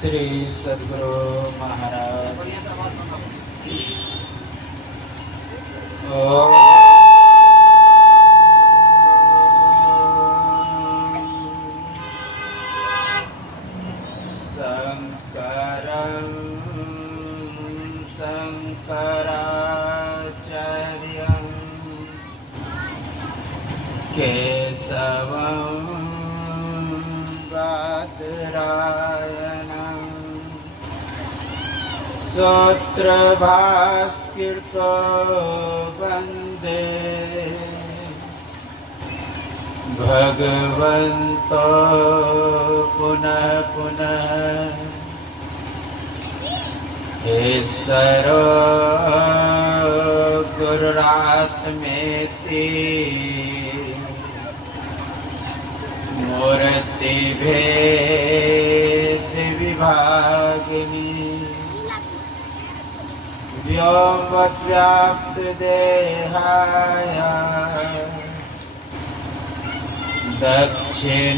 श्री सद्गुरु महाराज ओम शंकरं शंकराचार्यं केशवं बादरायणं सूत्रभास्कृतो वन्दे भगवन्तो पुनः पुनः ईश्वरो गुरुरात्मेति मूर्तिभेद विभागिनी व्योमव्याप्त देहाय दक्षिणामूर्तये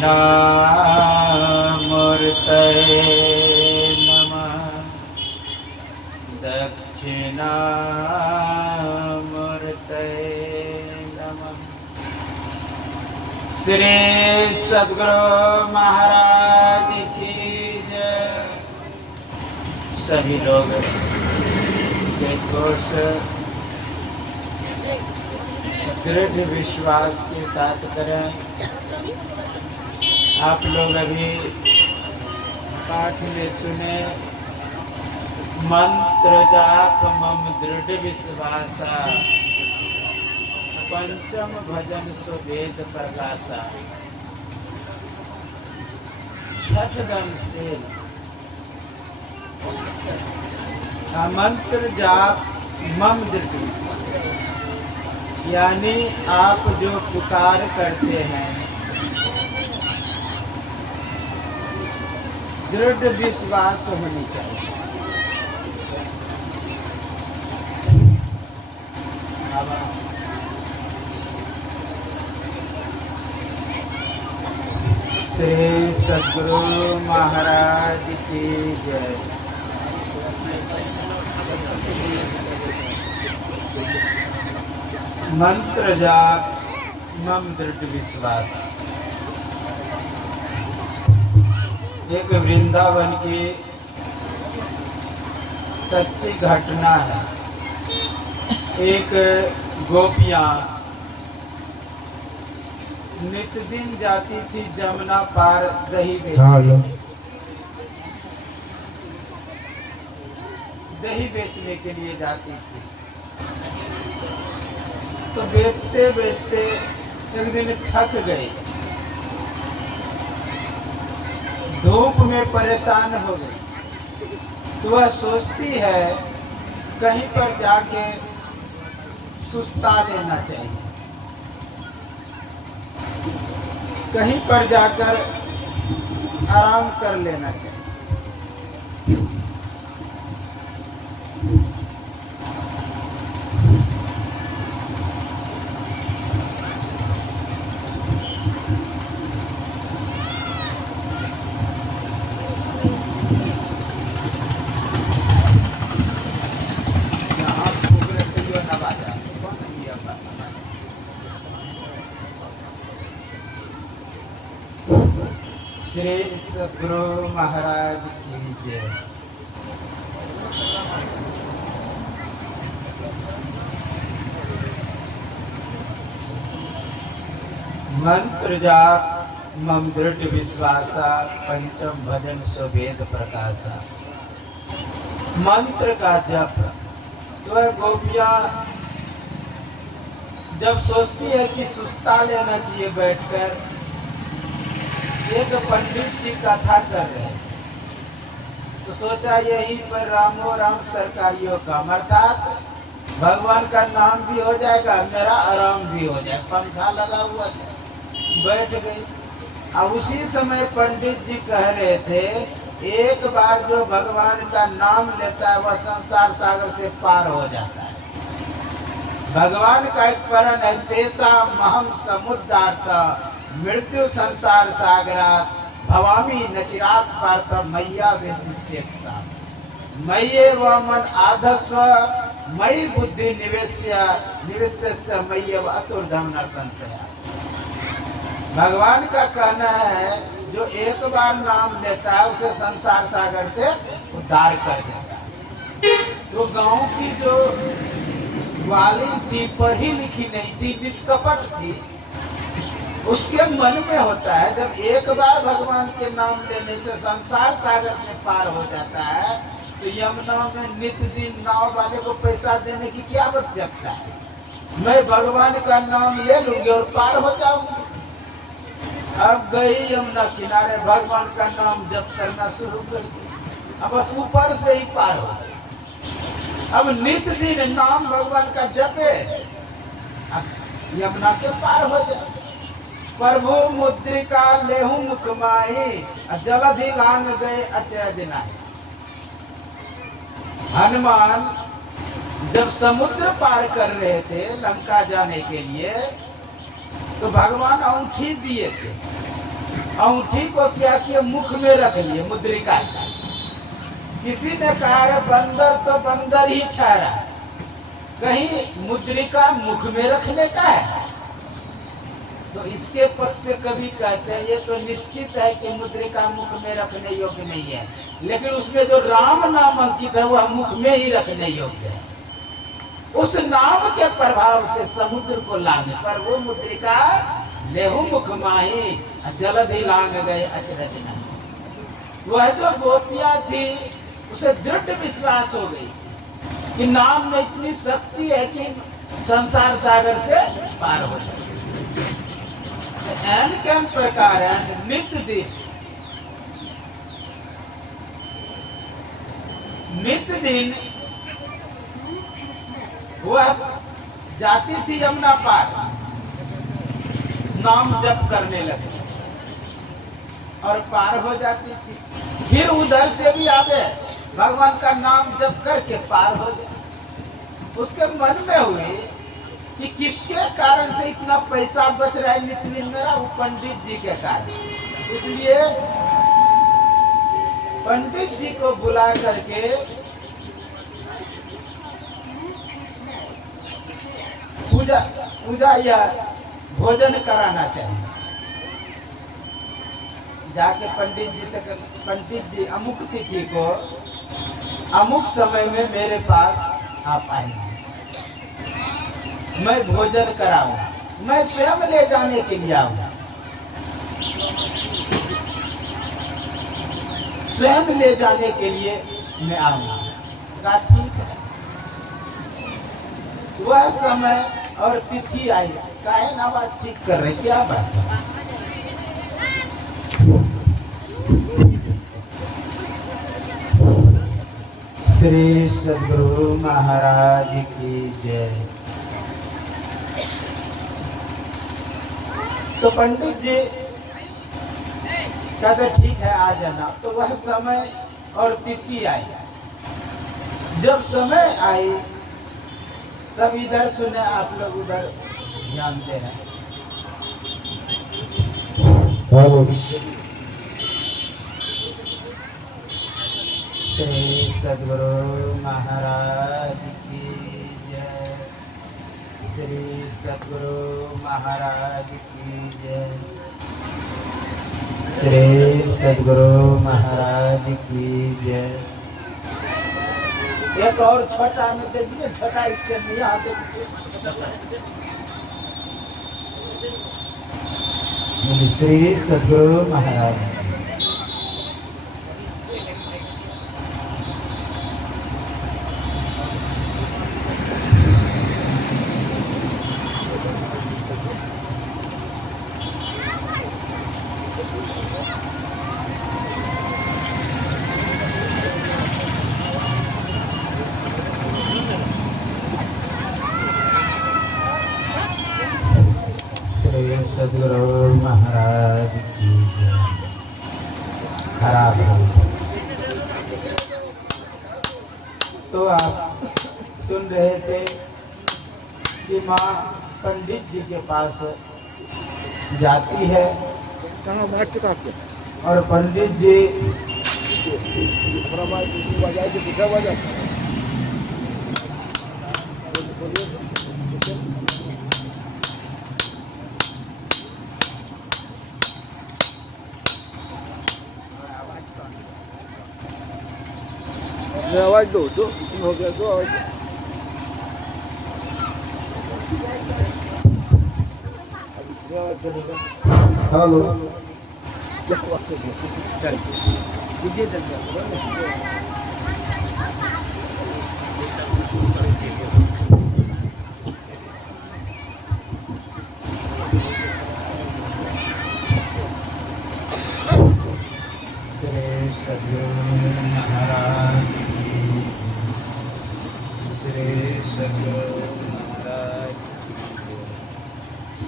नमः दक्षिणामूर्तये नमः। श्री सद्गुरु महाराज की जय। सभी लोग दृढ़ विश्वास के साथ करें। आप लोग अभी पाठ में सुने मंत्र जाप मम दृढ़ विश्वासा पंचम भजन सुवेद प्रकाशा। छठगन से मंत्र जाप मम दृढ़ विश्वास, यानी आप जो पुकार करते हैं दृढ़ विश्वास होनी चाहिए। श्री सद्गुरु महाराज की जय। मंत्र जाप मम दृढ़ विश्वास। एक वृंदावन की सच्ची घटना है। एक गोपियां नित दिन जाती थी जमुना पार दही बेचने के लिए जाती थी। तो बेचते बेचते एक दिन थक गई, धूप में परेशान हो गई। तो वह सोचती है कहीं पर जाके सुस्ता लेना चाहिए, कहीं पर जाकर आराम कर लेना चाहिए। श्री सद्गुरु महाराज की जय। मंत्र जाप मम दृढ़ विश्वासा पंचम भजन सुवेद प्रकाशा। मंत्र का जप। तो गोपियां जब सोचती है कि सुस्ता लेना चाहिए बैठकर, एक पंडित जी कथा कर रहे हैं तो सोचा यहीं पर रामो राम सरकारियों का, अर्थात भगवान का नाम भी हो जाएगा, मेरा आराम भी हो जाए। पंखा लगा हुआ था, बैठ गई। अब उसी समय पंडित जी कह रहे थे एक बार जो भगवान का नाम लेता है वह संसार सागर से पार हो जाता है। भगवान का एक परण है, तेसा महम समुद्रार्थ मृत्यु संसार सागरा भवामी नचिरात पार्थ मैया वेदित्यक्ता मय्ये व मन आधस्व मयि बुद्धि निवेश्य मय्यव अतुर्धम न संशया। भगवान का कहना है जो एक बार नाम लेता है उसे संसार सागर से उद्धार कर देता है। तो गांव की जो ग्वालिन थी, पढ़ी लिखी नहीं थी, निष्कपट थी, उसके मन में होता है जब एक बार भगवान के नाम लेने से संसार सागर में पार हो जाता है तो यमुना में नित्य दिन नाव वाले को पैसा देने की क्या आवश्यकता है। मैं भगवान का नाम ले लूंगी और पार हो जाऊंगी। अब गई यमुना किनारे, भगवान का नाम जप करना शुरू कर दिया, अब बस ऊपर से ही पार हो गई। अब नित्य दिन नाम भगवान का जपे, अब यमुना के पार हो जाए। प्रभु मुद्रिका लेहु मुखमाही जलधि लांग गए अचरज नाही। हनुमान जब समुद्र पार कर रहे थे लंका जाने के लिए तो भगवान अंगूठी दिए थे। अंगूठी को क्या किए, मुख में रख लिए, मुद्रिका। किसी ने कहा बंदर तो बंदर ही ठहरा, कहीं मुद्रिका मुख में रखने का है। तो इसके पक्ष से कभी कहते हैं ये तो निश्चित है कि मुद्रिका मुख में रखने योग्य नहीं है, लेकिन उसमें जो राम नाम अंकित है वह मुख में ही रखने योग्य है। उस नाम के प्रभाव से समुद्र को लांगे पर वो मुद्रिका लेहु मुख माही जलधि लांग गए अचरज नाही। वह जो गोपियां थी उसे दृढ़ विश्वास हो गई कि नाम में इतनी शक्ति है कि संसार सागर से पार हो जाए। एन के प्रकार है नित्य दिन वह जाती थी यमुना पार, नाम जप करने लगी और पार हो जाती थी। फिर उधर से भी आवे, भगवान का नाम जप करके पार हो जाए। उसके मन में हुई कि किसके कारण से इतना पैसा बच रहा है नित्य दिन मेरा, वो पंडित जी के कारण। इसलिए पंडित जी को बुला करके पूजा या भोजन कराना चाहिए। जाके पंडित जी से, पंडित जी अमुक तिथि को अमुक समय में मेरे पास आप आएंगे, मैं भोजन कराऊंगा, मैं स्वयं ले जाने के लिए आऊंगा, स्वयं ले जाने के लिए मैं आऊंगा। कहा ठीक है। वह समय और तिथि आई, काहे ना आवाज ठीक कर रहे, क्या बात है। श्री सद्गुरु महाराज की जय। तो पंडित जी कहते ठीक है आ जाना। तो वह समय और तिथि आई। जब समय आई सब इधर सुने, आप लोग उधर ध्यान दे रहे हैं। श्री सद्गुरु महाराज की जय। श्री सद्गुरु महाराज की जय। श्री सद्गुरु महाराज की जय। एक और छोटा में दे दीजिए, छोटा स्टैंड में यहाँ दे दीजिए। श्री सद्गुरु महाराज। सद्गुरु महाराज की जय। खराब तो आप सुन रहे थे कि माँ पंडित जी के पास जाती है। कहाँ भाग चुका आपके? और पंडित जी आवाज दो तो हो गया तो आवाज हेलो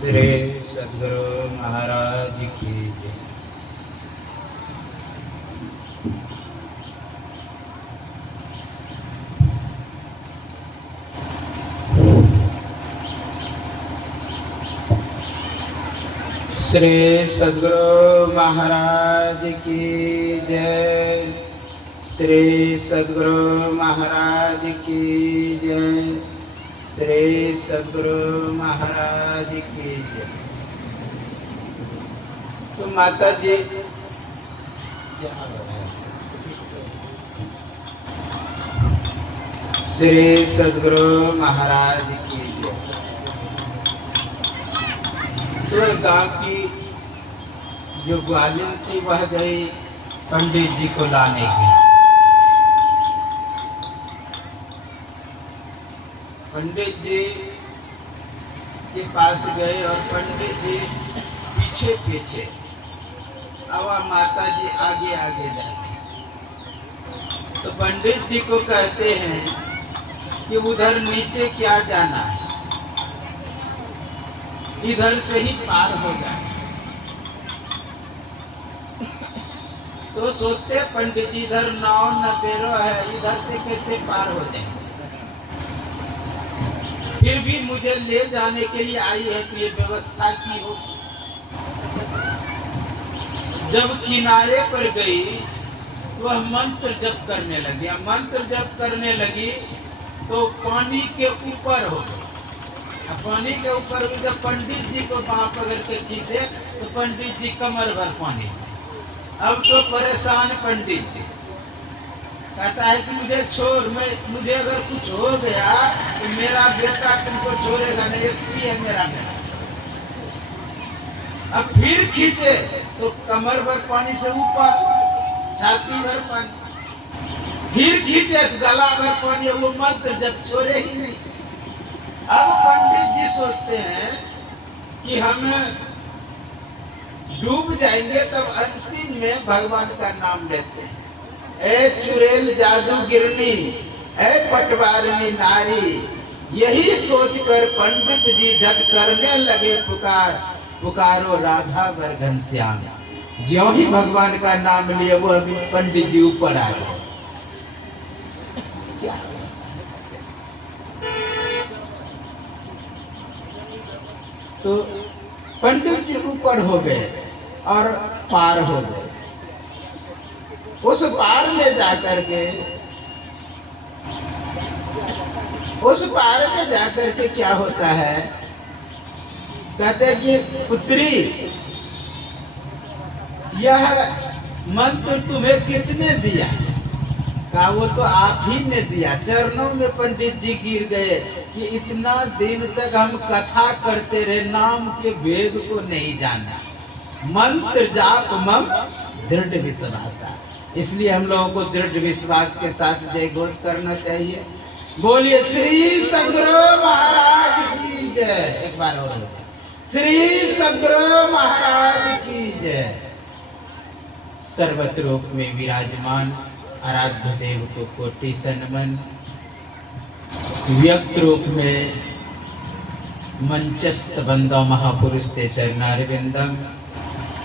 श्री सद्गुरु महाराज की जय। श्री सद्गुरु महाराज की जय। श्री सद्गुरु महाराज की जय। श्री सद्गुरु महाराज की जय। तो माता जी श्री सद्गुरु महाराज की जय। तो गांव की जो ग्वालिन थी वह गई पंडित जी को लाने की। पंडित जी के पास गए और पंडित जी पीछे पीछे और माता जी आगे आगे जाते। तो पंडित जी को कहते हैं कि उधर नीचे क्या जाना है, इधर से ही पार हो जाए। तो सोचते पंडित जी इधर नाव न बेरो है, इधर से कैसे पार हो जाए। फिर भी मुझे ले जाने के लिए आई है तो ये व्यवस्था की हो। जब किनारे पर गई तो वह मंत्र जप करने लगी। मंत्र जप करने लगी तो पानी के ऊपर हो गई। पानी के ऊपर जब पंडित जी को बाँह पकड़ के खींचे तो पंडित जी कमर भर पानी। अब तो परेशान पंडित जी कहता है कि मुझे छोड़, मुझे अगर कुछ हो गया तो मेरा बेटा तुमको छोड़ेगा नहीं, एसपी है मेरा बेटा। अब फिर खींचे तो कमर भर पानी से ऊपर, छाती भर पानी। फिर खींचे तो गला भर पानी, वो मंत्र जब छोड़े ही नहीं। अब पंडित जी सोचते हैं कि हम डूब जाएंगे, तब अंतिम में भगवान का नाम लेते हैं। ए चुड़ैल जादू गिरनी, ए पटवारनी नारी, यही सोचकर पंडित जी झट करने लगे पुकार, पुकारो राधा वर घनश्याम। ज्यों ही भगवान का नाम लिए वो अभी पंडित जी ऊपर आ गए। तो पंडित जी ऊपर हो गए और पार हो गए। उस पार में जाकर के क्या होता है, कहते कि पुत्री यह मंत्र तुम्हें किसने दिया? कहा वो तो आप ही ने दिया। चरणों में पंडित जी गिर गए कि इतना दिन तक हम कथा करते रहे, नाम के वेद को नहीं जाना। मंत्र जाप मम दृढ़ विश्वास, इसलिए हम लोगों को दृढ़ विश्वास के साथ जय घोष करना चाहिए। बोलिए श्री सद्गुरु महाराज की जय। एक बार और श्री सद्गुरु महाराज की जय। सर्वत्र रूप में विराजमान आराध्य देव को कोटि सनमन। व्यक्त रूप में मंचस्थ बंदा महापुरुष ते चरणारविंदम।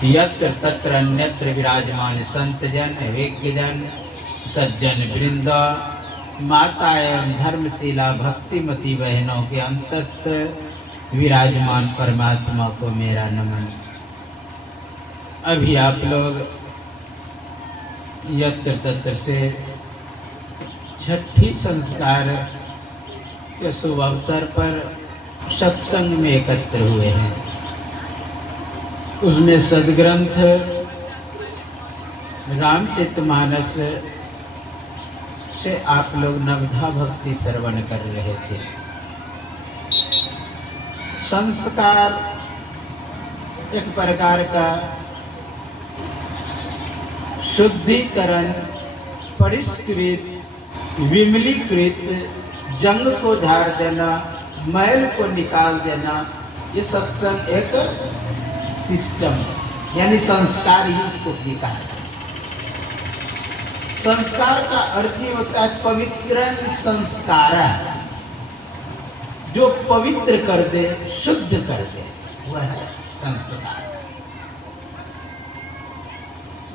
यत्र तत्र अन्यत्र विराजमान संत जन, विज्ञ जन, सज्जन वृंद, माता एवं धर्मशीला भक्तिमती बहनों के अंतस्थ विराजमान परमात्मा को मेरा नमन। अभी आप लोग यत्र तत्र से छठी संस्कार के शुभ अवसर पर सत्संग में एकत्र हुए हैं। उसमें सदग्रंथ रामचरितमानस से आप लोग नवधा भक्ति श्रवण कर रहे थे। संस्कार एक प्रकार का शुद्धिकरण, परिष्कृत, विमलीकृत, जंग को झाड़ देना, मैल को निकाल देना, ये सत्संग एक सिस्टम यानी संस्कार ही इसको भी कहा है। संस्कार का अर्थ ही होता है पवित्र संस्कार, जो पवित्र कर दे, शुद्ध कर दे, वह है संस्कार।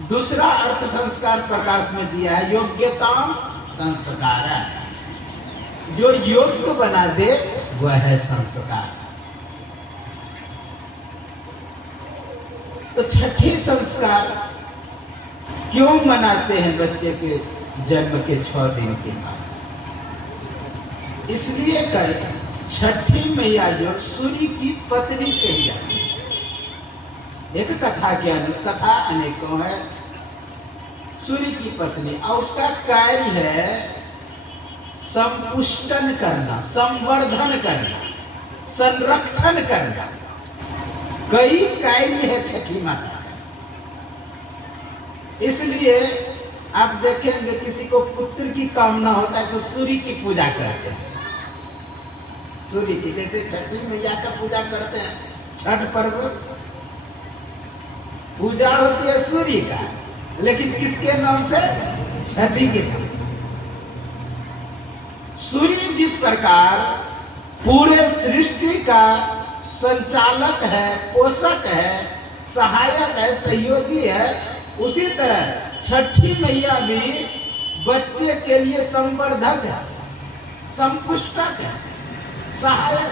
दूसरा अर्थ संस्कार प्रकाश में दिया है योग्यता संस्कार, जो योग्य बना दे वह है संस्कार। तो छठी संस्कार क्यों मनाते हैं बच्चे के जन्म के 6 दिन के बाद? इसलिए कहे छठी मैया जो सूर्य की पत्नी कही जाती है। एक कथा के कथा अनेकों है। सूर्य की पत्नी और उसका कार्य है संपुष्टन करना, संवर्धन करना, संरक्षण करना। कई कार्य है छठी माता का। इसलिए आप देखेंगे किसी को पुत्र की कामना होता है तो सूर्य की पूजा करते हैं। सूर्य की, जैसे छठी मैया का पूजा करते हैं, छठ पर्व पूजा होती है सूर्य का, लेकिन किसके नाम से? छठी के नाम से। सूर्य जिस प्रकार पूरे सृष्टि का संचालक है, पोषक है, सहायक है, सहयोगी है, उसी तरह छठी मैया भी बच्चे के लिए संवर्धक है, संपुष्टक है, सहायक।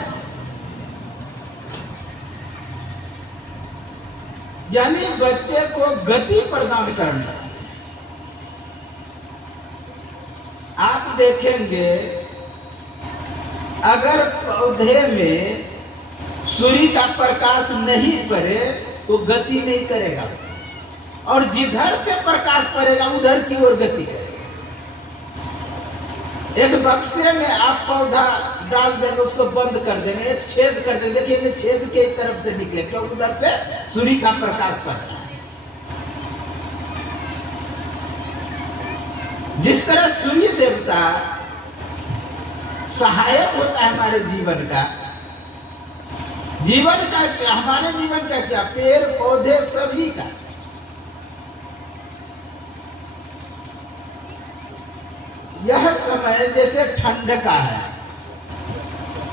यानी बच्चे को गति प्रदान करना। आप देखेंगे अगर पौधे में सूर्य का प्रकाश नहीं पड़े तो गति नहीं करेगा, और जिधर से प्रकाश पड़ेगा उधर की ओर गति करेगा। एक बक्से में आप पौधा डाल देंगे, उसको बंद कर देंगे, एक छेद कर देंगे, देखिए छेद के तरफ से निकले, क्योंकि उधर से सूर्य का प्रकाश पड़ रहा है। जिस तरह सूर्य देवता सहायक होता है हमारे जीवन का, हमारे जीवन का क्या, पेड़ पौधे सभी का। यह समय जैसे ठंड का है,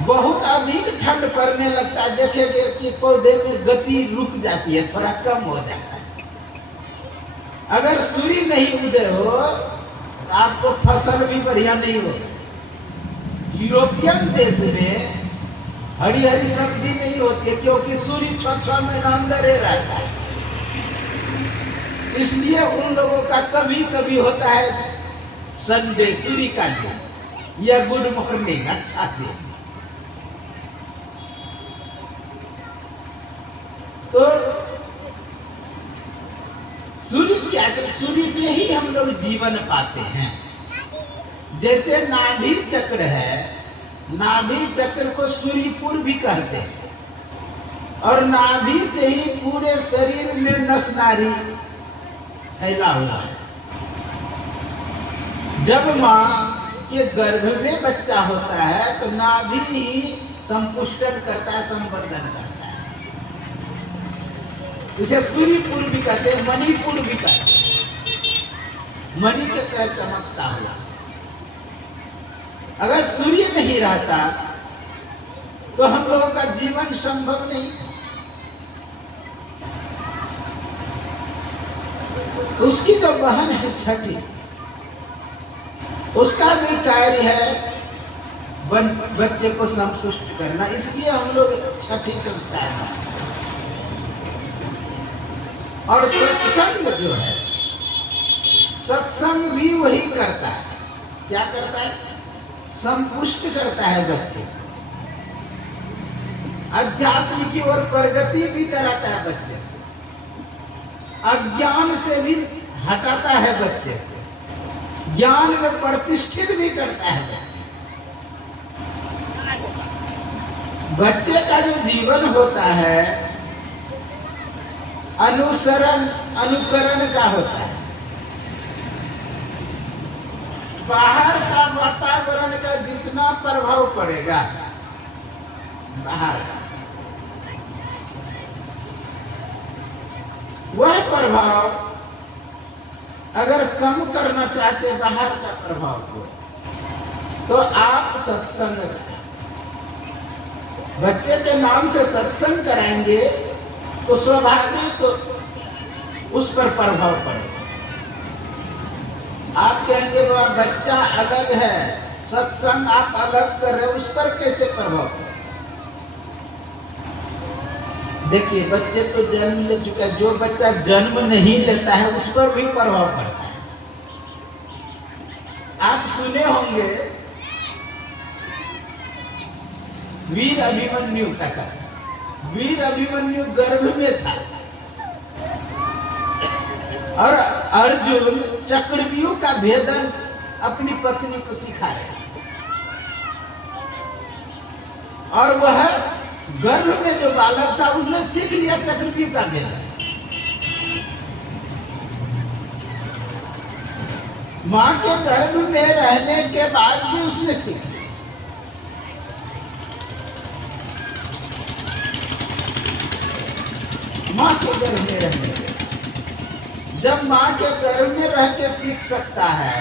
बहुत अधिक ठंड पड़ने लगता है, देखेंगे कि पौधे में गति रुक जाती है, थोड़ा कम हो जाता है। अगर सूर्य नहीं उदय हो तो आपको फसल भी बढ़िया नहीं हो। यूरोपियन देश में हरी हरी सब्जी नहीं होती है, क्योंकि सूर्य 6 महीना अंदर ही रहता है। इसलिए उन लोगों का कभी कभी होता है संडे, सूर्य का दिन या गुड मॉर्निंग, अच्छा दिन। तो सूर्य से ही हम लोग जीवन पाते हैं। जैसे नाभि चक्र है, नाभि चक्र को सूर्यपुर भी कहते हैं, और नाभि से ही पूरे शरीर में नस नारी फैला हुआ है। जब माँ के गर्भ में बच्चा होता है तो नाभि ही संपुष्टन करता है, संवर्धन करता है। इसे सूर्यपुर भी कहते हैं, मणिपुर भी कहते हैं। मणि के तरह चमकता हुआ। अगर सूर्य नहीं रहता तो हम लोगों का जीवन संभव नहीं था। उसकी तो बहन है छठी, उसका भी कार्य है बच्चे को संतुष्ट करना, इसलिए हम लोग छठी संस्कार में। और सत्संग जो है, सत्संग भी वही करता है। क्या करता है? संपुष्ट करता है बच्चे, अध्यात्म की ओर प्रगति भी कराता है बच्चे, अज्ञान से भी हटाता है बच्चे, ज्ञान में प्रतिष्ठित भी करता है बच्चे। बच्चे का जो जीवन होता है अनुसरण अनुकरण का होता है। बाहर का वातावरण का जितना प्रभाव पड़ेगा, बाहर का वह प्रभाव अगर कम करना चाहते बाहर का प्रभाव को, तो आप सत्संग करें। बच्चे के नाम से सत्संग कराएंगे तो स्वाभाविक तो उस पर प्रभाव पड़ेगा। आप कहेंगे बाबा बच्चा अलग है, सत्संग आप अलग कर रहे हो, उस पर कैसे प्रभाव पड़ेगा? देखिए, बच्चे तो जन्म ले चुका है, जो बच्चा जन्म नहीं लेता है उस पर भी प्रभाव पड़ता है। आप सुने होंगे वीर अभिमन्यु का कथा। वीर अभिमन्यु गर्भ में था और अर्जुन चक्रव्यूह का भेदन अपनी पत्नी को सिखा रहे, और वह गर्भ में जो बालक था उसने सीख लिया चक्रव्यूह का भेदन। मां के गर्भ में रहने के बाद भी उसने सीख लिया। मां के गर्भ में रहने के, जब मां के गर्भ में रह के सीख सकता है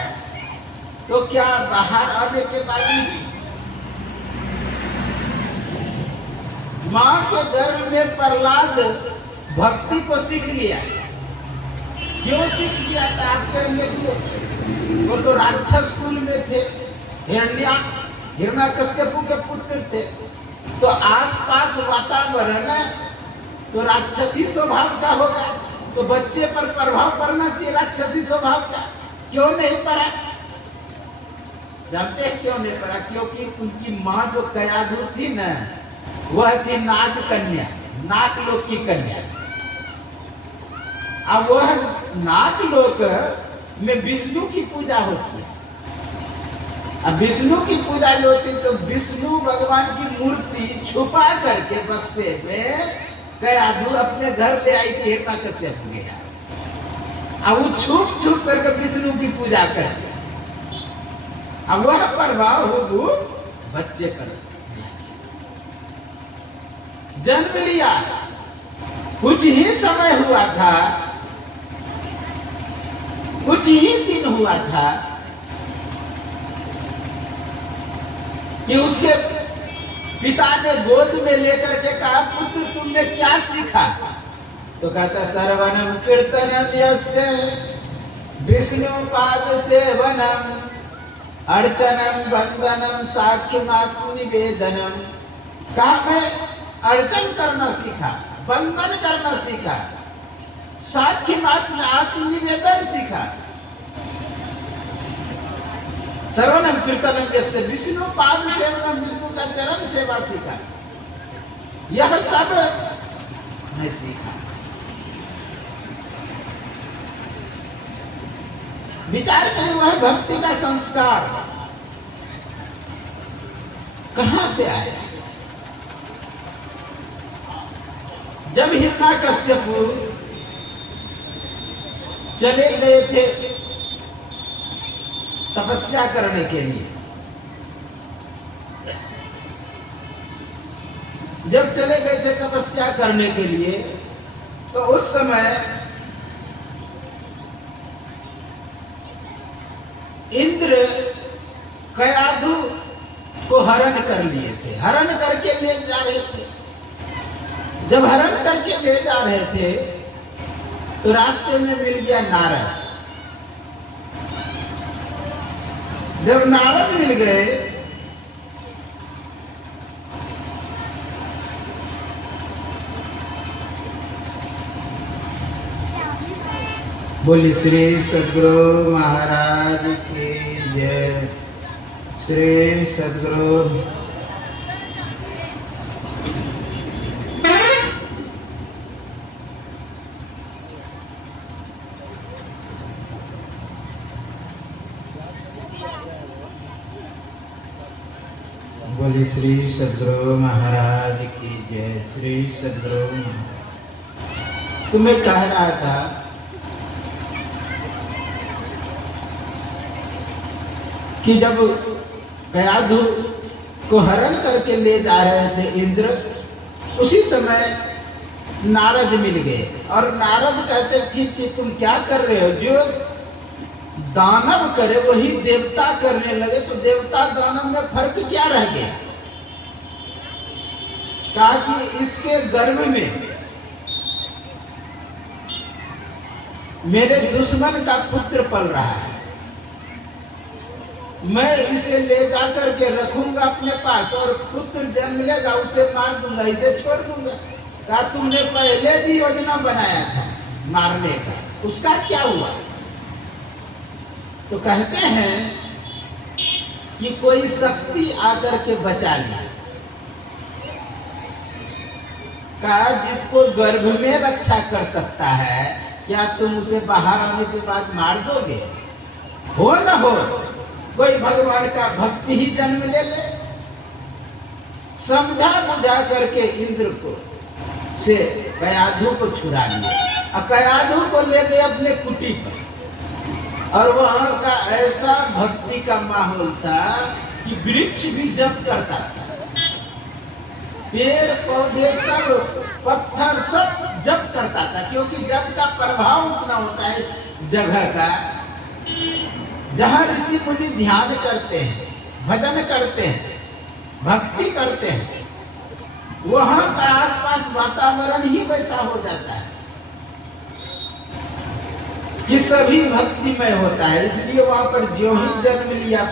तो क्या बाहर आने के बाद नहीं? मां के गर्भ में प्रहलाद भक्ति को सीख लिया। क्यों सीख लिया था? आप कहेंगे क्यों? वो तो राक्षस कुल में थे, हिरण्यकश्यपु के पुत्र थे, तो आसपास वातावरण तो राक्षसी स्वभाव का होगा, तो बच्चे पर प्रभाव पड़ना चाहिए राक्षसी स्वभाव का। क्यों नहीं पड़ा? जानते हैं क्यों नहीं पड़ा? क्योंकि उनकी मां जो कयाधु थी ना, वह थी नाग कन्या, नागलोक की कन्या। अब वह नागलोक में विष्णु की पूजा होती है। अब विष्णु की पूजा जो होती तो विष्णु भगवान की मूर्ति छुपा करके बक्से में कयाधु अपने घर ले आई थी, हिरण्यकश्यप गया। अब वो छुप छुप करके विष्णु की पूजा करते। अब वह प्रभाव हो बच्चे पर जन्म लिया, कुछ ही समय हुआ था, कुछ ही दिन हुआ था कि उसके पिता ने गोद में लेकर के कहा, पुत्र तुमने क्या सीखा? तो कहता, सर्वनम कीर्तनम यस्य विष्णु पाद सेवनम अर्चनम वंदनम साख्यमात्म निवेदनम। कहा मैं अर्चन करना सीखा, वंदन करना सीखा, साख्यमात्म आत्मनिवेदन सीखा। सर्वनम कीर्तनम यस्य विष्णु पाद सेवनम, विष्णु का चरण सेवा सीखा। यह सब मैं सीखा। विचार करें, वह भक्ति का संस्कार कहां से आया? जब हिरण्यकश्यपु चले गए थे तपस्या करने के लिए, जब चले गए थे तपस्या करने के लिए, तो उस समय इंद्र कयाधु को हरण कर लिए थे, हरण करके ले जा रहे थे। जब हरण करके ले जा रहे थे तो रास्ते में मिल गया नारद। जब नारद मिल गए बोली श्री सद्गुरु महाराज की जय। श्री सद्गुरु बोली श्री सद्गुरु महाराज की जय। श्री सद्गुरु महाराज। तो मैं कह रहा था कि जब गयाधु को हरण करके ले जा रहे थे इंद्र, उसी समय नारद मिल गए और नारद कहते ठीक ठीक तुम क्या कर रहे हो? जो दानव करे वही देवता करने लगे, तो देवता दानव में फर्क क्या रह गया? कहा कि इसके गर्भ में मेरे दुश्मन का पुत्र पल रहा है, मैं इसे ले जाकर के रखूंगा अपने पास और पुत्र जन्म लेगा उसे मार दूंगा, इसे छोड़ दूंगा। कहा तुमने पहले भी योजना बनाया था मारने का, उसका क्या हुआ? तो कहते हैं कि कोई शक्ति आकर के बचा लिया। कहा जिसको गर्भ में रक्षा कर सकता है, क्या तुम उसे बाहर आने के बाद मार दोगे? हो न हो, कोई भगवान का भक्ति ही जन्म ले ले। समझा बुझा करके इंद्र को से गयाधु को छुड़ा लिया और गयाधु को ले गए अपने कुटी पर। और वहां का ऐसा भक्ति का माहौल था कि वृक्ष भी जप करता था, पेड़ पौधे सब, पत्थर सब जप करता था, क्योंकि जप का प्रभाव उतना होता है जगह का। जहाँ ऋषि मुनि ध्यान करते हैं, भजन करते हैं, भक्ति करते हैं, वहाँ का आसपास वातावरण ही वैसा हो जाता है कि सभी भक्तिमय होता है। इसलिए वहाँ पर ज्यों ही जन्म लिया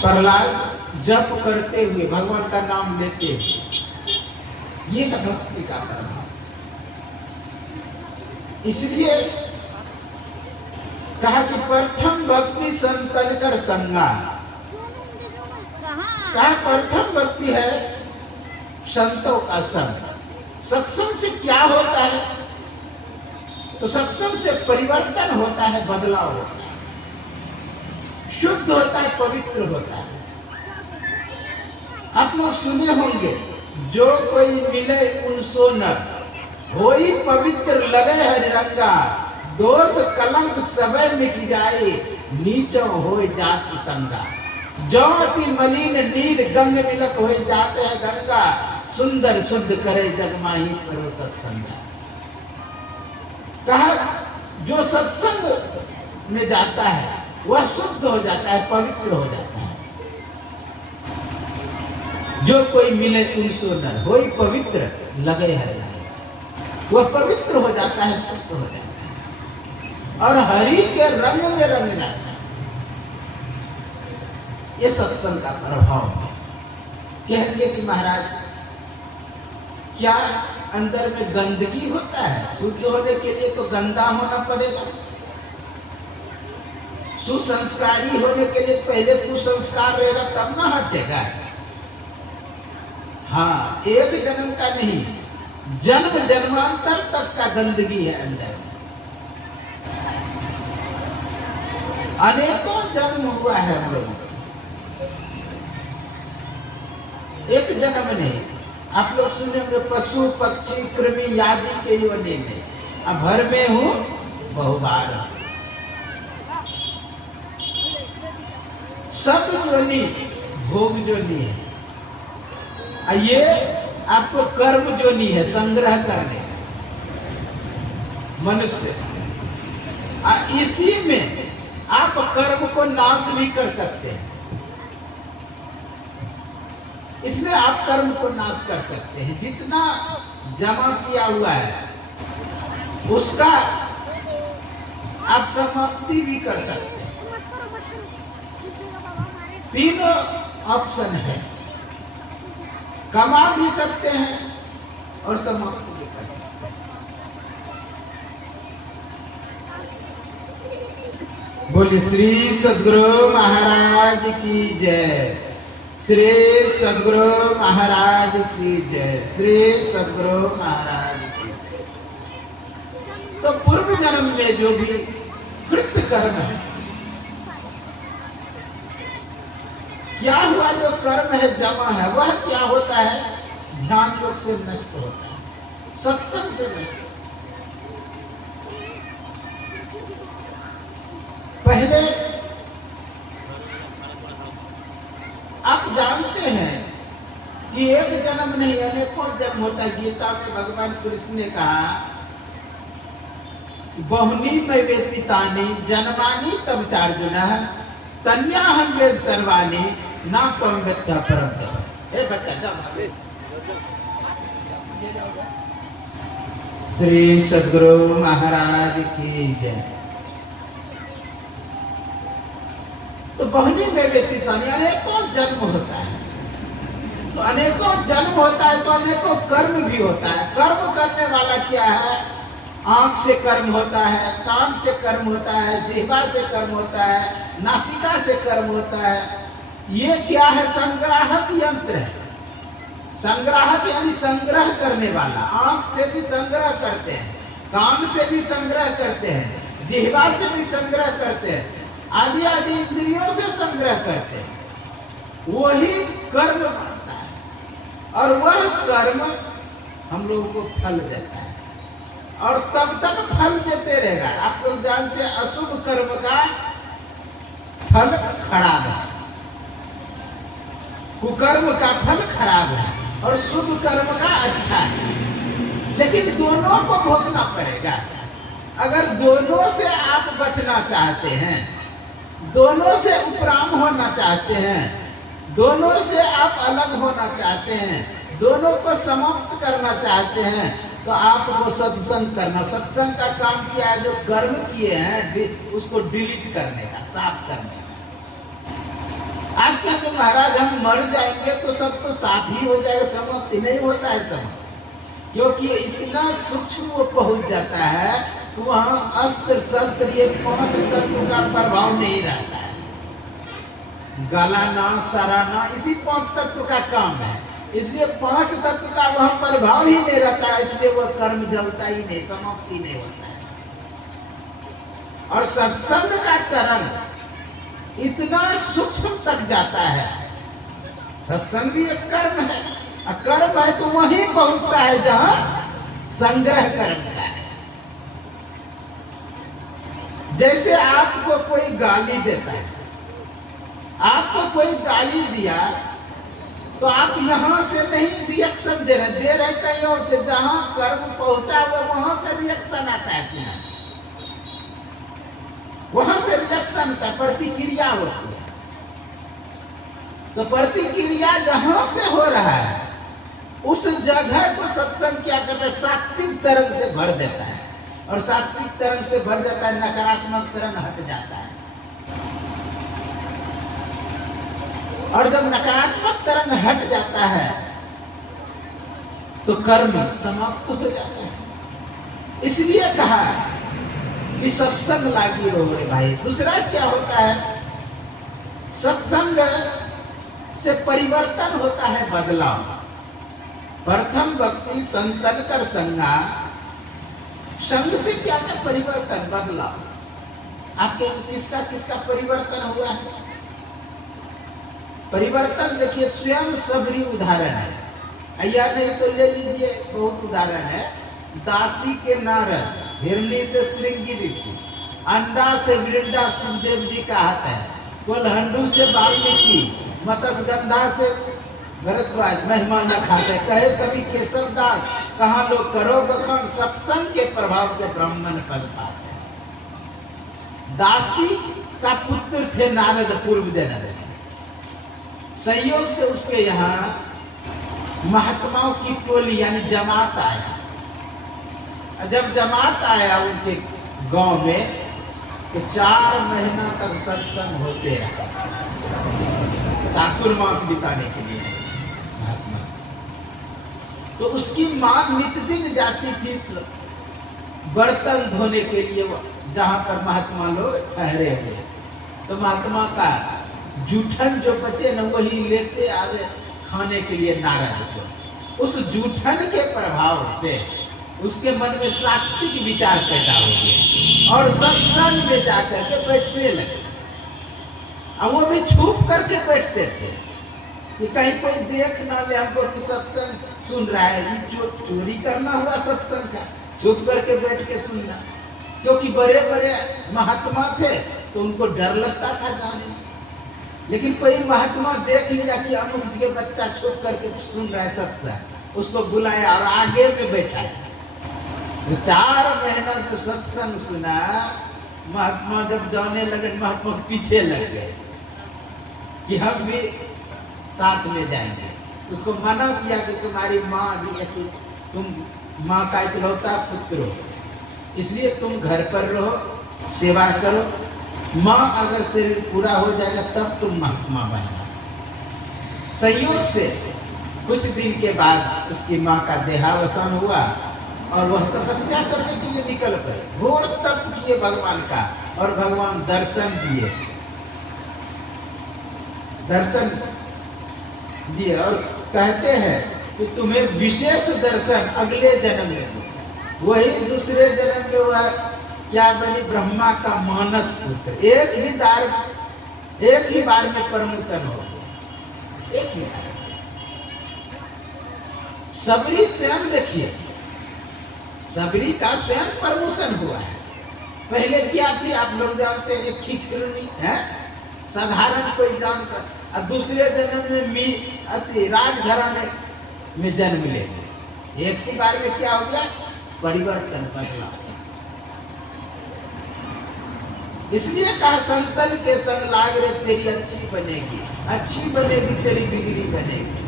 प्रहलाद, जप करते हुए, भगवान का नाम लेते हुए, ये है भक्ति का प्रभाव। इसलिए कहा कि प्रथम भक्ति संतन कर संगा। कहा प्रथम भक्ति है संतों का संग। सत्संग से क्या होता है? तो सत्संग से परिवर्तन होता है, बदलाव होता है, शुद्ध होता है, पवित्र होता है। आप लोग सुने होंगे, जो कोई मिले उनसो नर होई पवित्र लगे हरिरंगा, दोष कलंक सबे मिट जाए, नीचो हो जात तंगा। जो अति मलिन नीर गंग मिलत हो जाते हैं गंगा, सुंदर शुद्ध करे जगमाही करो सत्संगा। कहा जो सत्संग में जाता है वह शुद्ध हो जाता है, पवित्र हो जाता है। जो कोई मिले उनसो नर होई पवित्र लगे हरि, वह पवित्र हो जाता है, शुद्ध हो जाता है और हरि के रंग में रंग जाता है। ये सत्संग का प्रभाव है। कहेंगे कि महाराज क्या अंदर में गंदगी होता है? शुद्ध होने के लिए तो गंदा होना पड़ेगा। सुसंस्कारी होने के लिए पहले कुसंस्कार रहेगा तब ना हटेगा। हाँ, एक जन्म का नहीं, जन्म जन्मांतर तक का गंदगी है अंदर में। अनेकों जन्म हुआ है हम लोगों को, एक जन्म नहीं। आप लोग सुनेंगे पशु पक्षी कृमि आदि के योनि में, अब घर में हूँ बहुबार। सब योनि भोग योनि है, ये आपको कर्म योनि है, संग्रह करने मनुष्य। इसी में आप कर्म को नाश भी कर सकते हैं, इसमें आप कर्म को नाश कर सकते हैं। जितना जमा किया हुआ है उसका आप समाप्ति भी कर सकते हैं। तीनों ऑप्शन है, कमा भी सकते हैं और समाप्ति भी कर सकते हैं। बोले श्री सद्गुरु महाराज की जय। श्री सद्गुरु महाराज की जय। श्री सद्गुरु महाराज की जय। तो पूर्व जन्म में जो भी कृत्य कर्म है, क्या हुआ, जो कर्म है जमा है, वह क्या होता है, ध्यान योग से नष्ट होता है, सत्संग से नष्ट। पहले आप जानते हैं कि एक जन्म नहीं अनेकों जन्म होता है। गीता में भगवान कृष्ण ने कहा, बहुनी में व्यतीतानि जन्मानि तब चार्जुन तन्या हम वेद सर्वाणी ना तम वेत्ता परम। ए बच्चा जब श्री सद्गुरु महाराज की जय। तो बहुनी में व्यतीतानि अनेकों जन्म होता है। तो अनेकों जन्म होता है तो अनेकों कर्म भी होता है। कर्म करने वाला क्या है, आंख से कर्म होता है, कान से कर्म होता है, जिह्वा से कर्म होता है, नासिका से कर्म होता है। ये क्या है, संग्राहक यंत्र है। संग्राहक यानी संग्रह करने वाला। आंख से भी संग्रह करते हैं, कान से भी संग्रह करते हैं, जिह्वा से भी संग्रह करते हैं, आदि आदि इंद्रियों से संग्रह करते हैं। वही कर्म बनता है और वह कर्म हम लोगों को फल देता है और तब तक फल देते रहेगा। आप लोग जानते हैं अशुभ कर्म का फल खराब है, कुकर्म का फल खराब है और शुभ कर्म का अच्छा है। लेकिन दोनों को भोगना पड़ेगा। अगर दोनों से आप बचना चाहते हैं, दोनों से उपराम होना चाहते हैं, दोनों से आप अलग होना चाहते हैं, दोनों को समाप्त करना चाहते हैं, तो आपको सत्संग करना। सत्संग का काम क्या है, जो कर्म किए हैं उसको डिलीट करने का, साफ करने का। आप क्या कि महाराज हम मर जाएंगे तो सब तो साफ ही हो जाएगा, समाप्ति नहीं होता है समाप्त। क्योंकि इतना सूक्ष्म वो पहुंच जाता है तो वहां अस्त्र शस्त्र ये 5 तत्व का प्रभाव नहीं रहता है। गलाना सराना इसी 5 तत्व का काम है। इसलिए 5 तत्व का वह प्रभाव ही नहीं रहता है, इसलिए वह कर्म जलता ही नहीं, समाप्ति नहीं होता है। और सत्संग का तरंग इतना सूक्ष्म तक जाता है। सत्संग भी एक कर्म है, कर्म है तो वहीं पहुंचता है जहां संग्रह कर्म का है। जैसे आपको कोई गाली देता है, आपको कोई गाली दिया तो आप यहां से नहीं रिएक्शन दे रहे कहीं और से। जहां कर्म पहुंचा वो वहां से रिएक्शन आता है, अपना वहां से रिएक्शन होता है, प्रतिक्रिया होती है। तो प्रतिक्रिया जहां से हो रहा है उस जगह को सत्संग क्या करता है, सात्विक तरंग से भर देता है। और सात्विक तरंग से भर जाता है, नकारात्मक तरंग हट जाता है। और जब नकारात्मक तरंग हट जाता है तो कर्म समाप्त हो जाता है। इसलिए कहा कि सत्संग लागी रहो रे भाई। दूसरा क्या होता है, सत्संग से परिवर्तन होता है, बदलाव। प्रथम भक्ति संतन कर संगा, संग से क्या है, परिवर्तन, बदलाव। आपके किसका किसका परिवर्तन हुआ है? परिवर्तन देखिए स्वयं सबरी उदाहरण है। या नहीं तो ले लीजिए, बहुत उदाहरण है। दासी के नारद, हिरणी से श्रृंगी ऋषि, अंडा से वृंदा सुखदेव जी का हाथ है, कोल्हंडू से वाल्मीकि, मत्स्यगंधा से भरद्वाज, महिमा न खाते। कहे कभी केशव दास, कहाँ लोग करो बखन, सत्संग के प्रभाव से ब्राह्मण पद पाते। दासी का पुत्र थे नारद पूर्व जन्म में। संयोग से उसके यहाँ महात्माओं की टोली यानी जमात आया। जब जमात आया उनके गांव में तो 4 महीना तक सत्संग होते रहा, चातुर्मास बिताने के लिए महात्मा। तो उसकी मां नित्य दिन जाती थी बर्तन धोने के लिए, वो जहाँ पर महात्मा लोग ठहरे हुए। तो महात्मा का जूठन जो बचे न वही लेते आवे खाने के लिए नारद को। उस जूठन के प्रभाव से उसके मन में सात्विक विचार पैदा हो गया और सत्संग में जाकर के बैठने लगे। अब वो भी छुप करके बैठते थे कि कहीं कोई देख ना ले हमको कि सत्संग सुन रहा है। ये चोरी करना हुआ सत्संग का, छुप करके बैठ के सुनना। क्योंकि बड़े बड़े महात्मा थे तो उनको डर लगता था जाने में। लेकिन कोई महात्मा देख लिया कि अमुक के बच्चा छुप करके सुन रहा है सत्संग, उसको बुलाया और आगे में बैठाया। तो 4 महीना जो सत्संग सुना, महात्मा जब जाने लगे महात्मा पीछे लग गए कि हम भी साथ में जाएंगे। उसको मना किया कि तुम्हारी माँ भी ऐसी, तुम माँ का इकलौता पुत्र हो, इसलिए तुम घर पर रहो, सेवा करो। माँ अगर शरीर पूरा हो जाएगा तब तुम महात्मा बनना। संयोग से कुछ दिन के बाद उसकी माँ का देहावसान हुआ और वह तपस्या करने के लिए निकल पड़े। घोर तप किए भगवान का और भगवान दर्शन दिए और कहते हैं कि तुम्हें विशेष दर्शन अगले जन्म में दूंगा। वही दूसरे जन्म में हुआ क्या बनी, ब्रह्मा का मानस पुत्र। एक ही बार में प्रमोशन हो गया, एक ही बार। सबरी स्वयं देखिए, सबरी का स्वयं प्रमोशन हुआ है। पहले क्या थी आप लोग जानते हैं, एक खिखिरनी है, साधारण कोई जानकर, और दूसरे जन्म में राजघराने में जन्म ले। एक ही बार में क्या हो गया, परिवर्तन बदला। इसलिए कहा संतन के संग लाग रे तेरी अच्छी बनेगी, अच्छी बनेगी तेरी बिगड़ी बनेगी।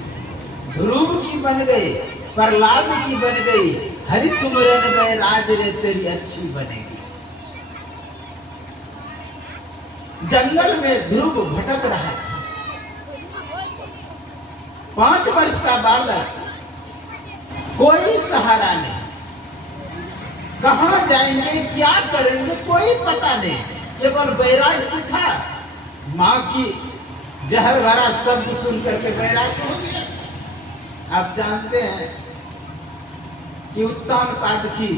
ध्रुव की बन गई, प्रहलाद की बन गई, हरि सुमरन गए राज रे तेरी अच्छी बनेगी। जंगल में ध्रुव भटक रहा था। 5 वर्ष का बालक, कोई सहारा नहीं, कहाँ जाएंगे क्या करेंगे कोई पता नहीं। केवल बैराग्य था, माँ की जहर भरा शब्द सुन करके बैराग्य हो गया। आप जानते हैं कि उत्तानपाद की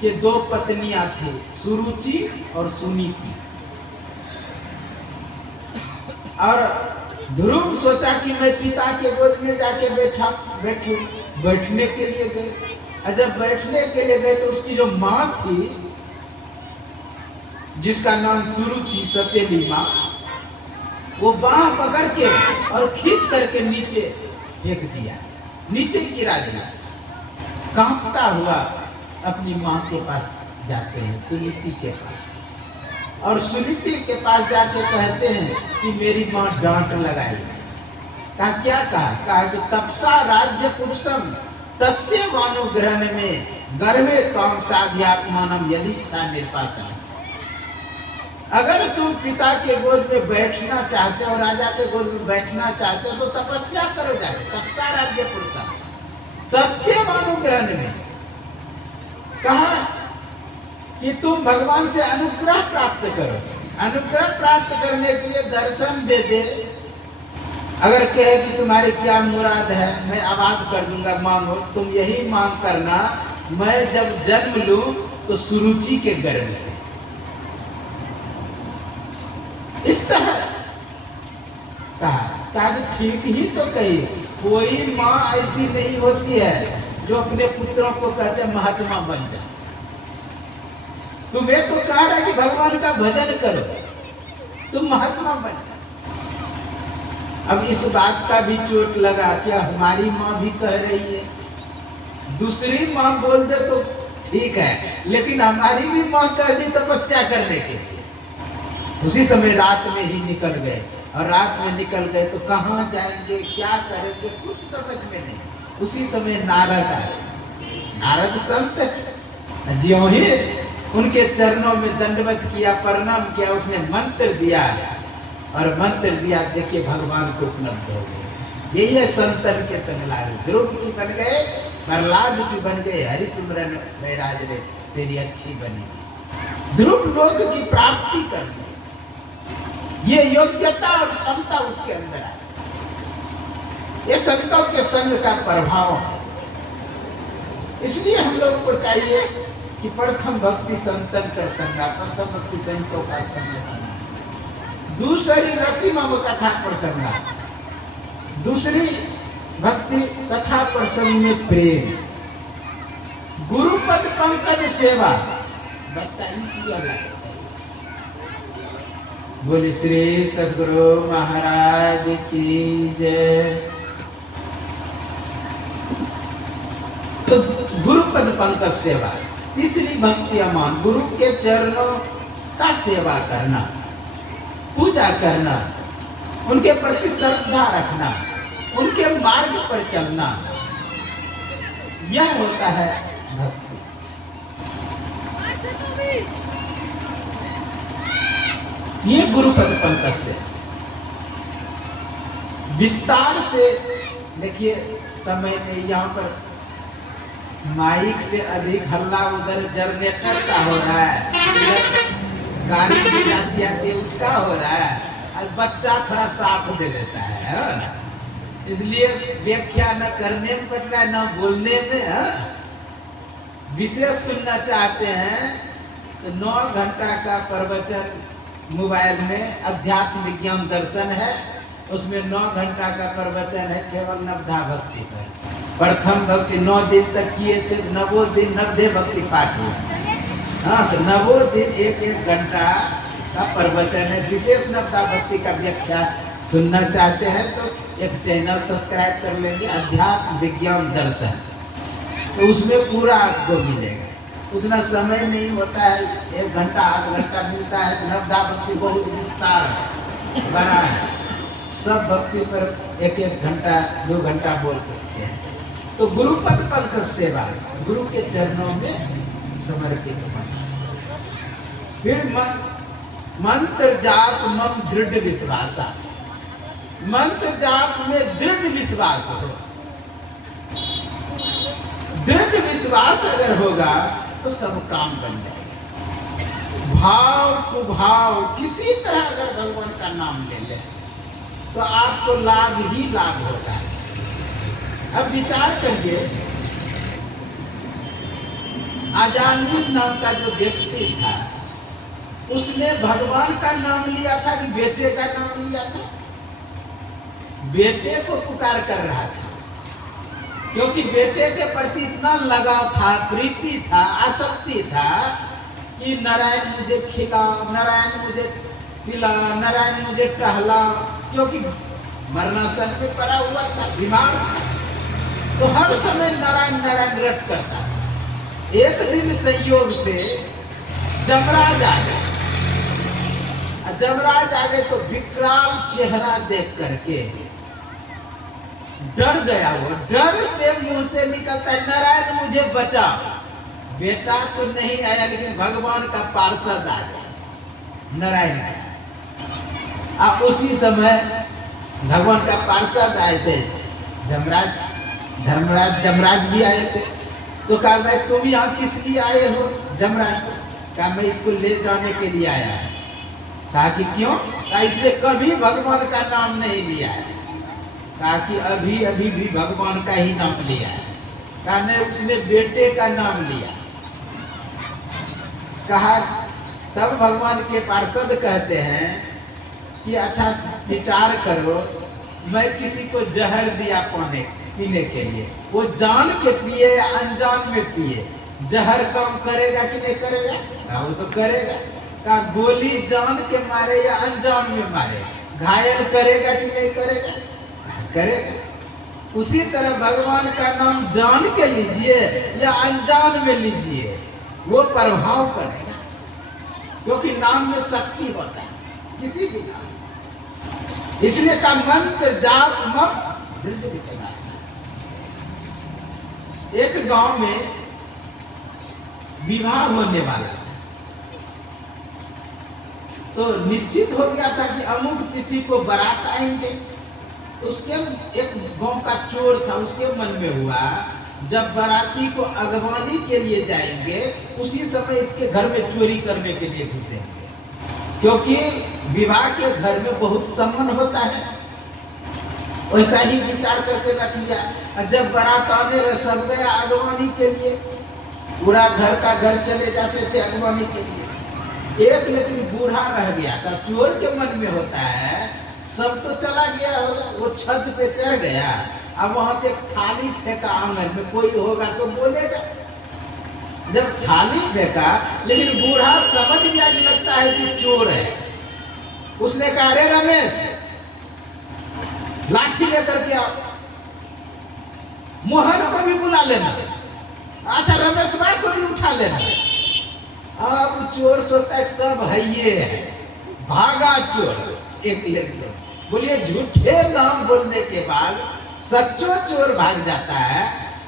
के 2 पत्नियां थी, सुरुचि और सुनीति। और ध्रुव सोचा कि मैं पिता के गोद में जाके बैठने के लिए गए। और जब बैठने के लिए गए तो उसकी जो माँ थी, जिसका नाम सुरुचि, सतेली माँ, वो बाह पकड़ के और खींच करके नीचे फेंक दिया, नीचे गिरा दिया। कांपता हुआ अपनी माँ के पास जाते हैं, सुनीति के पास। और सुनीति के पास जाके कहते हैं कि मेरी माँ डांट लगाई। कहा क्या कहा कि तपसा राज्य पुरुषम तस्य मानुग्रहण में गर्भे त्वं साध्यात्मानम यदि इच्छा निर्पासन। अगर तुम पिता के गोद में बैठना चाहते हो, राजा के गोद में बैठना चाहते हो, तो तपस्या करो जाके। तपसा राज्य पुरुषम तस्य मानुग्रहण में कहा कि तुम भगवान से अनुग्रह प्राप्त करो। अनुग्रह प्राप्त करने के लिए दर्शन दे दे। अगर कहे कि तुम्हारी क्या मुराद है, मैं आबाद कर दूंगा, मांगो। तुम यही मांग करना, मैं जब जन्म लूं तो सुरुचि के गर्भ से। इस तरह कहा ठीक ही तो कही। कोई माँ ऐसी नहीं होती है जो अपने पुत्रों को कहते महात्मा बन जाए। तुम्हें तो कह रहा है कि भगवान का भजन करो, तुम महात्मा बन जाओ। अब इस बात का भी चोट लगा, क्या हमारी माँ भी कह रही है। दूसरी माँ बोल दे तो ठीक है, लेकिन हमारी भी माँ कह दी तपस्या करने के लिए। उसी समय रात में ही निकल गए, और रात में निकल गए तो कहाँ जाएंगे, क्या करेंगे, कुछ समझ में नहीं। उसी समय नारद आए। नारद संत ज्यों ही उनके चरणों में दंडवत किया, प्रणाम किया, उसने मंत्र दिया, और मंत्र दिया, देखिए भगवान को उपलब्ध हो गए। यही है संतन के संग लागे। ध्रुव की बन गए, प्रहलाद की बन गए, हरि सिमरन बैराज रे तेरी अच्छी बनी। ध्रुव लोक की प्राप्ति करनी, ये योग्यता और क्षमता उसके अंदर है। ये संतों के संग का प्रभाव है। इसलिए हम लोग को चाहिए कि प्रथम भक्ति संतन कर संगा, प्रथम भक्ति संतों का संग करना। दूसरी रति मम कथा प्रसंगा, दूसरी भक्ति कथा प्रसंग में प्रेम, गुरुपद पंकज सेवा। बच्चा इसलिए अलग। बोले श्री सद्गुरु महाराज की जय। तो गुरुपद पंकज सेवा, तीसरी भक्ति अमान, गुरु के चरणों का सेवा करना, पूजा करना, उनके प्रति श्रद्धा रखना, उनके मार्ग पर चलना, यह होता है भक्ति। ये गुरुपद पंकज से विस्तार से देखिए। समय में यहाँ पर माइक से अधिक हल्ला उधर जनरेटर का हो रहा है, गाड़ी में जाती आती उसका हो रहा है, और बच्चा थोड़ा साथ दे देता है ना? इसलिए व्याख्या न करने में पड़ रहा है, न बोलने में। विशेष सुनना चाहते हैं तो 9 घंटा का प्रवचन मोबाइल में अध्यात्म विज्ञान दर्शन है, उसमें 9 घंटा का प्रवचन है केवल नवधा भक्ति पर। प्रथम भक्ति 9 दिन तक किए थे, 9 दिन नवधे भक्ति पाठ हुआ। हाँ, तो 9 दिन 1-1 घंटा का प्रवचन है। विशेष नवधा भक्ति का व्याख्या सुनना चाहते हैं तो एक चैनल सब्सक्राइब कर लेंगे, अध्यात्म विज्ञान दर्शन, तो उसमें पूरा आपको मिलेगा। उतना समय नहीं होता है, 1 घंटा 8 घंटा मिलता है। तो नवधा भक्ति बहुत विस्तार है, बड़ा है। सब भक्ति पर 1-1 घंटा 2 घंटा बोल सकते हैं। तो गुरुपद पंकज सेवा, गुरु के चरणों में समर्पित होना। फिर मंत्र जाप मम दृढ़ विश्वासा, मंत्र जाप में दृढ़ विश्वास हो। दृढ़ विश्वास अगर होगा तो सब काम बन जाएगा। भाव कुभाव किसी तरह अगर भगवान का नाम ले ले तो आपको लाभ ही लाभ होता है। अब विचार करिए, अजामिल नाम का जो व्यक्ति था, उसने भगवान का नाम लिया था कि बेटे का नाम लिया था? बेटे को पुकार कर रहा था, क्योंकि बेटे के प्रति इतना लगाव था, प्रीति था, आसक्ति था कि नारायण मुझे खिलाओ, नारायण मुझे पिलाओ, नारायण मुझे टहलाओ, क्योंकि मरणासन में पड़ा हुआ था, बीमार था। तो हर समय नारायण नारायण रट करता। एक दिन संयोग से जमराज आ गए। जमराज आ गए तो विकराल चेहरा देख करके डर गया। वो डर से मुंह से निकलता है, नारायण मुझे बचा। बेटा तो नहीं आया, लेकिन भगवान का पार्षद आ गया, नारायण का। उसी समय भगवान का पार्षद आए थे, जमराज भी आए थे। तो कहा भाई तुम यहाँ किस लिए आए हो? जमराज को कहा मैं इसको ले जाने के लिए आया है। कहा कि क्यों? कहा इसने कभी भगवान का नाम नहीं लिया है। कहा कि अभी अभी भी भगवान का ही नाम लिया है। कहा नहीं, उसने बेटे का नाम लिया। कहा तब भगवान के पार्षद कहते हैं कि अच्छा विचार करो, मैं किसी को जहर दिया पीने के लिए, वो जान के पिए या अनजान में पिए, जहर काम करेगा कि नहीं करेगा? वो तो करेगा। कहा गोली जान के मारे या अनजान में मारे, घायल करेगा कि नहीं करेगा? करेगा। उसी तरह भगवान का नाम जान के लीजिए या अनजान में लीजिए, वो प्रभाव करेगा, क्योंकि नाम में शक्ति होता है, किसी भी नाम। इसलिए का मंत्र जाप मम दृढ़ विश्वास। एक गांव में विवाह होने वाला था, तो निश्चित हो गया था कि अमुक तिथि को बारात आएंगे। उसके एक गांव का चोर था, उसके मन में हुआ जब बाराती को अगवानी के लिए जाएंगे उसी समय इसके घर में चोरी करने के लिए घुसेंगे, क्योंकि विवाह के घर में बहुत सम्मान होता है। वैसा ही विचार करके रख लिया। जब बारात आने रहे सब गया अगवानी के लिए, पूरा घर का घर चले जाते थे अगवानी के लिए। एक लेकिन बूढ़ा रह गया था। चोर के मन में होता है सब तो चला गया होगा, वो छत पे चढ़ गया, अब वहां से थाली फेंका आंगन में, कोई होगा तो बोलेगा। जब थाली फेंका लेकिन बूढ़ा समझ गया कि लगता है कि चोर है, उसने कहा अरे रमेश लाठी लेकर के आओ, मोहन को भी बुला लेना, अच्छा रमेश भाई को भी उठा लेना। अब चोर सोचता है सब है ये है, भागा चोर। एक लेकर बोलिए झूठे नाम बोलने के बाद सच्चो चोर भाग जाता है।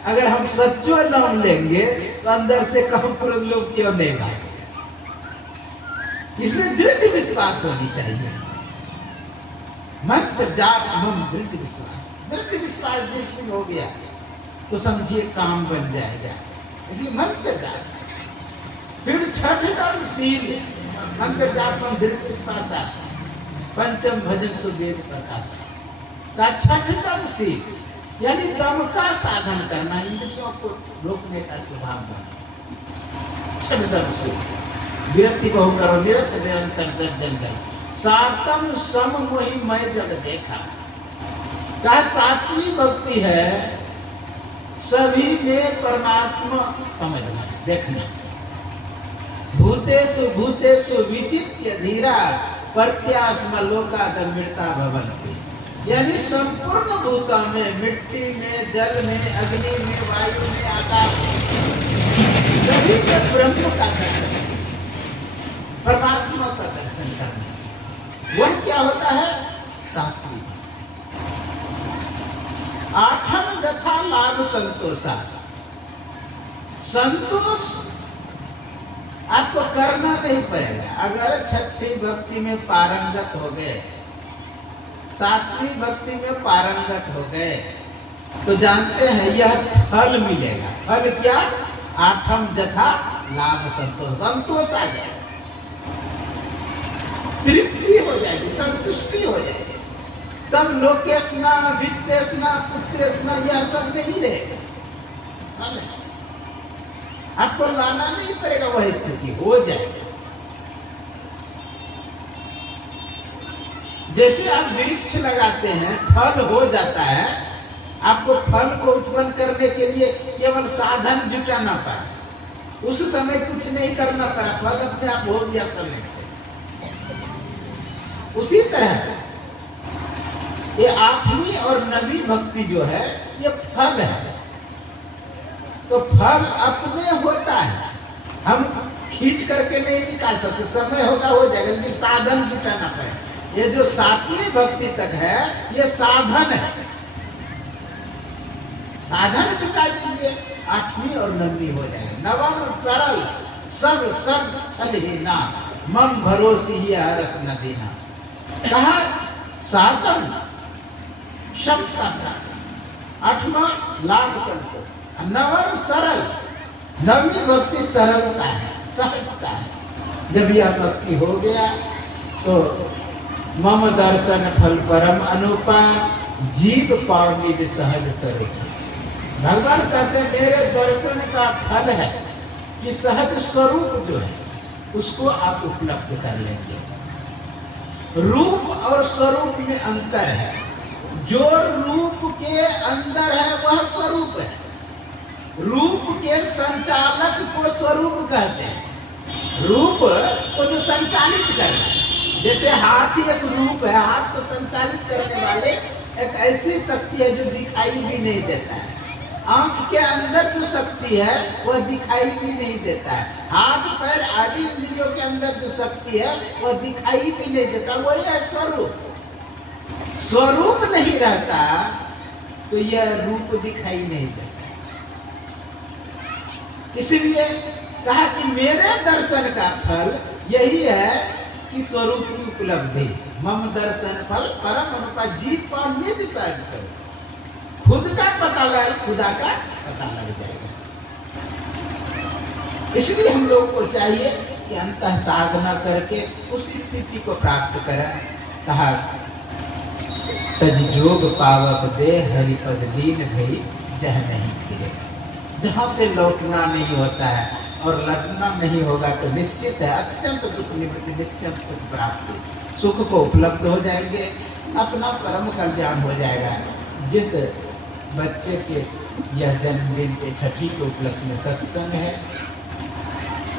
अगर हम सच्चो नाम लेंगे तो अंदर से कम लोग क्यों नहीं भागे। इसलिए दृढ़ विश्वास होनी चाहिए। मंत्र जाप हम दृढ़ विश्वास जिस दिन हो गया तो समझिए काम बन जाएगा। इसलिए मंत्र जाप, फिर छठम शील मंत्र जाप में दृढ़ विश्वास, पंचम भजन सुवेद प्रकाश का छठम शील यानी दम का साधन करना, इंद्रियों को रोकने का स्वभाव बना। छठम शील विरक्ति बहु करो निरत निरंतर सर्जन करो। सातम सम मोहि मैं जब देखा, कहा सातवीं भक्ति है सभी में परमात्मा समझना देखना। भूतेषु भूतेषु विचित्य धीरा प्रत्यास्म लोकादमृता भवन्ति, यानी संपूर्ण भूता में, मिट्टी में, जल में, अग्नि में, वायु में, आकाश में, सभी में ब्रह्म का दर्शन, परमात्मा का दर्शन करना, वह क्या होता है सात्विक। आठम दथा लाभ संतोषा, संतोष आपको करना नहीं पड़ेगा। अगर छठी भक्ति में पारंगत हो गए, सातवीं भक्ति में पारंगत हो गए तो जानते हैं यह फल मिलेगा। फल क्या? आठम जथा लाभ संतोष, संतोष आ जाएगा, तृप्ति हो जाएगी, संतुष्टि हो जाएगी। तब लोकेशना, वित्तेशना, पुत्रेशना यह सब नहीं रहेगा। आपको लाना नहीं पड़ेगा, वह स्थिति हो जाएगी। जैसे आप वृक्ष लगाते हैं फल हो जाता है, आपको फल को उत्पन्न करने के लिए केवल साधन जुटाना पड़ा, उस समय कुछ नहीं करना पड़ा, फल अपने आप हो गया समय से। उसी तरह ये आठवीं और नवीं भक्ति जो है ये फल है। तो फल अपने होता है, हम खींच करके नहीं निकाल सकते, समय होगा हो जाएगा, लेकिन साधन जुटाना पड़ेगा। ये जो सातवीं भक्ति तक है ये साधन है, साधन जुटा दीजिए, आठवीं और नवीं हो जाएगा। नवम सरल सब सब छल ही ना, मम भरोसी ही हरस न देना। कहा सातम क्षमता, आठवां लाभ संतोष, नवम सरल, नवीं भक्ति सरलता है, सहजता है। जब यह भक्ति हो गया तो मम दर्शन फल परम अनुपा, जीव पावनी सहज स्वरूप। भगवान कहते हैं मेरे दर्शन का फल है कि सहज स्वरूप जो है उसको आप उपलब्ध कर लेंगे। रूप और स्वरूप में अंतर है, जो रूप के अंदर है वह स्वरूप है। रूप के संचालक को स्वरूप कहते हैं, रूप को जो संचालित करता है। जैसे हाथ ही एक रूप है, हाथ को संचालित करने वाले एक ऐसी शक्ति है जो दिखाई भी नहीं देता है। आंख के अंदर जो शक्ति है वह दिखाई भी नहीं देता है। हाथ पैर आदि इंद्रियों के अंदर जो शक्ति है वह दिखाई भी नहीं देता, वही है स्वरूप। स्वरूप नहीं रहता तो यह रूप दिखाई नहीं देता। इसलिए कहा कि मेरे दर्शन का फल यही है कि स्वरूप की उपलब्धि। मम दर्शन फल परम अनुपा, जीव पाव निधि सहज स्वरूप। खुद का पता लग, खुदा का पता लग जाएगा। इसलिए हम लोग को चाहिए कि अंतः साधना करके उस स्थिति को प्राप्त करें। कहा तज जोग पावक दे हरिपद लीन भई जह नहीं फिरे। जहाँ से लौटना नहीं होता है और लौटना नहीं होगा तो निश्चित है अत्यंत दुख निवृत्ति नित्यम सुख प्राप्ति, सुख को उपलब्ध हो जाएंगे, अपना परम कल्याण हो जाएगा। जिस बच्चे के यह जन्मदिन के छठी के उपलक्ष्य में सत्संग है,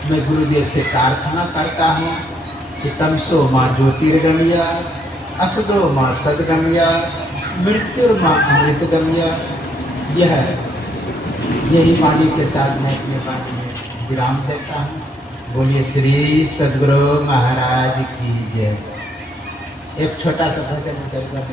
मैं गुरुदेव से प्रार्थना करता हूँ कि तमसो माँ ज्योतिर्गम्य, असदो माँ सदगम्य, मृत्युर्माँ अमृतगम्य। यही वाणी के साथ मैं अपने वाणी में विराम देता हूँ। बोलिए श्री सद्गुरु महाराज की जय। एक छोटा सा भजन करके